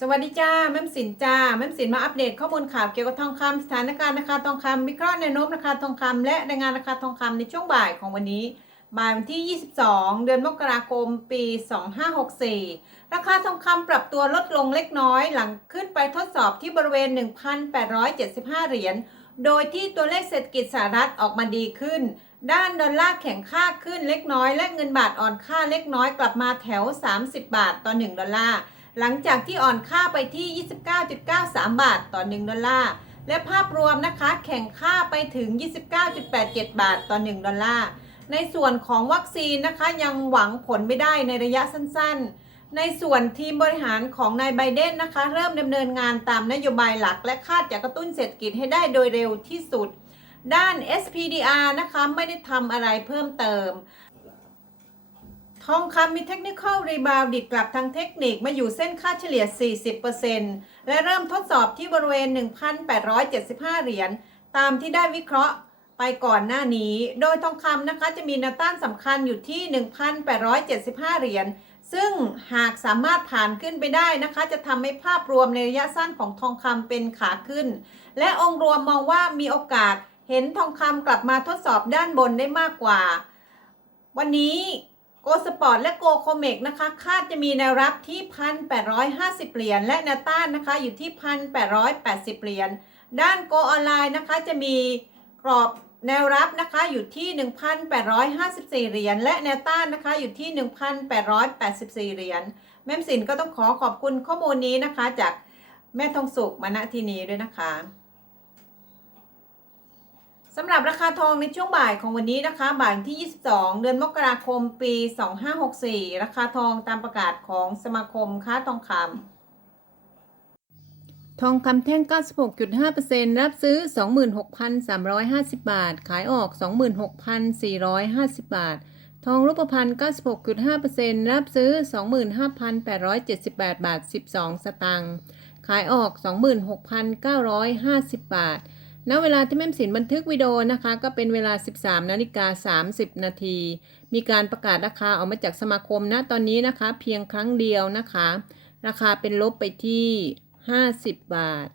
สวัสดีจ้าแม่มสินจ้าแม่มสินมาอัปเดตข้อมูลข่าวเกี่ยวกับทองคำสถานการณ์ราคาทองคำวิเคราะห์แนวโน้มราคาทองคำและรายงานราคาทองคำในช่วงบ่ายของวันนี้บ่ายวันที่ 22 เดือนมกราคม ปี 2564 ราคาทองคำปรับตัวลดลงเล็กน้อยหลังขึ้นไปทดสอบที่บริเวณ 1,875 เหรียญ โดยที่ตัวเลขเศรษฐกิจสหรัฐออกมาดีขึ้น ด้านดอลลาร์แข็งค่าขึ้นเล็กน้อย และเงินบาทอ่อนค่าเล็กน้อยกลับมาแถว 30 บาทต่อ 1 ดอลลาร์ หลังจากที่อ่อนค่าไปที่ 29.93 บาทต่อ 1 ดอลลาร์ และภาพรวมนะคะแข่งค่าไปถึง 29.87 บาทต่อ 1 ดอลลาร์ ในส่วนของวัคซีนนะคะยังหวังผลไม่ได้ในระยะสั้นๆ ในส่วนทีมบริหารของนายไบเดนนะคะ เริ่มดำเนินงานตามนโยบายหลัก และคาดจะกระตุ้นเศรษฐกิจให้ได้โดยเร็วที่สุด ด้าน SPDR นะคะไม่ได้ทำอะไรเพิ่มเติม ทองคำมีเทคนิคอลรีบาวดิดกลับทางเทคนิคมาอยู่เส้นค่าเฉลี่ย 40%และเริ่มทดสอบที่บริเวณ 1,875 เหรียญตามที่ได้วิเคราะห์ไปก่อนหน้านี้ โดยทองคำนะคะจะมีแนวต้านสำคัญอยู่ที่ 1,875 เหรียญ ซึ่งหากสามารถผ่านขึ้นไปได้นะคะ จะทำให้ภาพรวมในระยะสั้นของทองคำเป็นขาขึ้น และองค์รวมมองว่ามีโอกาสเห็นทองคำกลับมาทดสอบด้านบนได้มากกว่า วันนี้ โกสปอร์ตและโกโคเมกนะคะ คาดจะมีแนวรับที่ 1,850 เหรียญและแนวต้านนะคะอยู่ที่ 1,880 เหรียญ ด้านโกออนไลน์นะคะจะมีกรอบแนวรับนะคะอยู่ที่ 1,854 เหรียญและแนวต้านนะคะอยู่ที่ 1,884 เหรียญ แม่มสินก็ต้องขอขอบคุณข้อมูลนี้นะคะจากแม่ทองสุกมาณที่นี้ด้วยนะคะ สำหรับราคาทองในช่วงบ่ายของวันนี้นะคะบ่ายที่ 22 เดือนมกราคมปี 2564 ราคาทองตามประกาศของสมาคมค้าทองคำทองคำแท่ง 96.5%รับซื้อ 26,350 บาท ขายออก 26,450 บาท ทองรูปพรรณ96.5%รับซื้อ 25,878 บาท 12 สตางค์ ขายออก 26,950 บาท ณเวลาที่แม่มสินบันทึกวิดีโอนะคะ ก็เป็นเวลา 13นาฬิกา30 นาที มีการประกาศราคาออกมาจากสมาคมนะตอนนี้นะคะ เพียงครั้งเดียวนะคะ ราคาเป็นลบไปที่ 50 บาท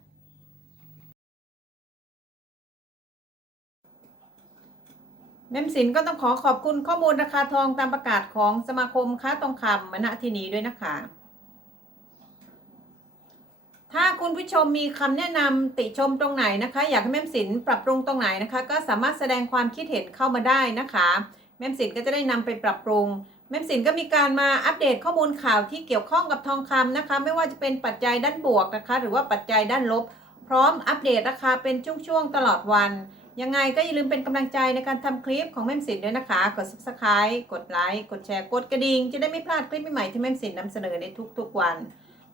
แม่มสินก็ต้องขอขอบคุณข้อมูลราคาทองตามประกาศของสมาคมค้าทองคำมาณที่นี้ด้วยนะคะ ถ้าคุณผู้ชมมีคำแนะนำติชมตรงไหนนะคะ อยากให้แม่มสินปรับปรุงตรงไหนนะคะ ก็สามารถแสดงความคิดเห็นเข้ามาได้นะคะ แม่มสินก็จะได้นำไปปรับปรุง แม่มสินก็มีการมาอัปเดตข้อมูลข่าวที่เกี่ยวข้องกับทองคำนะคะ ไม่ว่าจะเป็นปัจจัยด้านบวกนะคะ หรือว่าปัจจัยด้านลบ พร้อมอัปเดตราคาเป็นช่วงๆตลอดวัน ยังไงก็อย่าลืมเป็นกำลังใจในการทำคลิปของแม่มสินด้วยนะคะ กด subscribe กดไลค์กดแชร์กดกระดิ่งจะได้ไม่พลาดคลิปใหม่ๆที่แม่มสินนำเสนอในทุกๆวัน